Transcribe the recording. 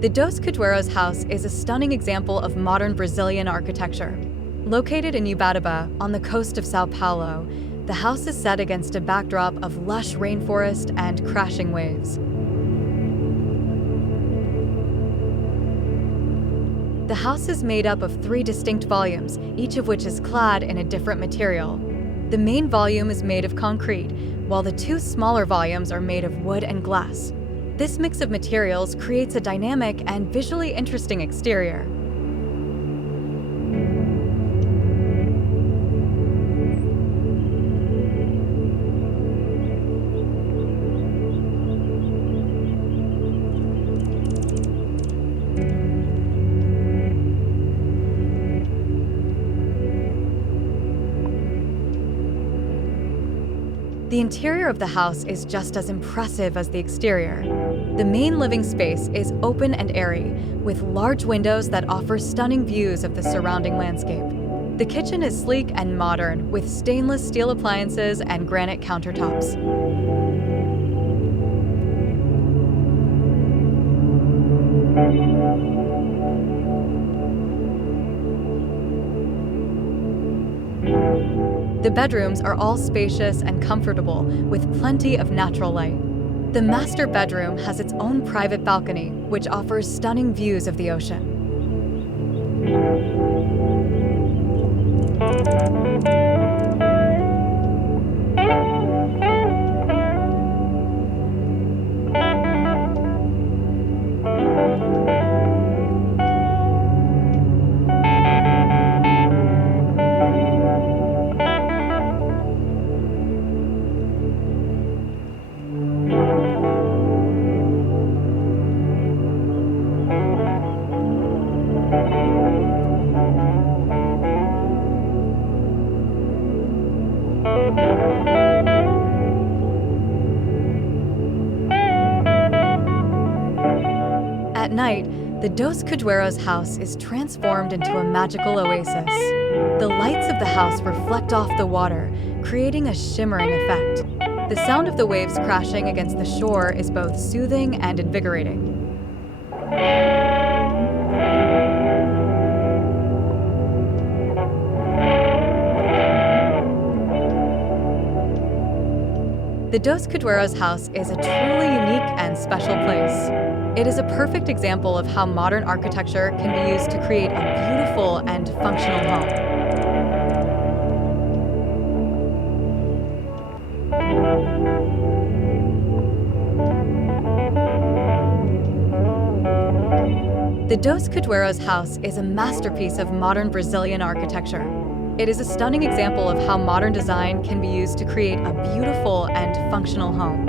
The Dos Cajueiros House is a stunning example of modern Brazilian architecture. Located in Ubatuba, on the coast of São Paulo, the house is set against a backdrop of lush rainforest and crashing waves. The house is made up of 3 distinct volumes, each of which is clad in a different material. The main volume is made of concrete, while the 2 smaller volumes are made of wood and glass. This mix of materials creates a dynamic and visually interesting exterior. The interior of the house is just as impressive as the exterior. The main living space is open and airy, with large windows that offer stunning views of the surrounding landscape. The kitchen is sleek and modern, with stainless steel appliances and granite countertops. The bedrooms are all spacious and comfortable, with plenty of natural light. The master bedroom has its own private balcony, which offers stunning views of the ocean. At night, the Dos Cajueiros house is transformed into a magical oasis. The lights of the house reflect off the water, creating a shimmering effect. The sound of the waves crashing against the shore is both soothing and invigorating. The Dos Cajueiros house is a truly unique and special place. It is a perfect example of how modern architecture can be used to create a beautiful and functional home. The Dos Cajueiros house is a masterpiece of modern Brazilian architecture. It is a stunning example of how modern design can be used to create a beautiful and functional home.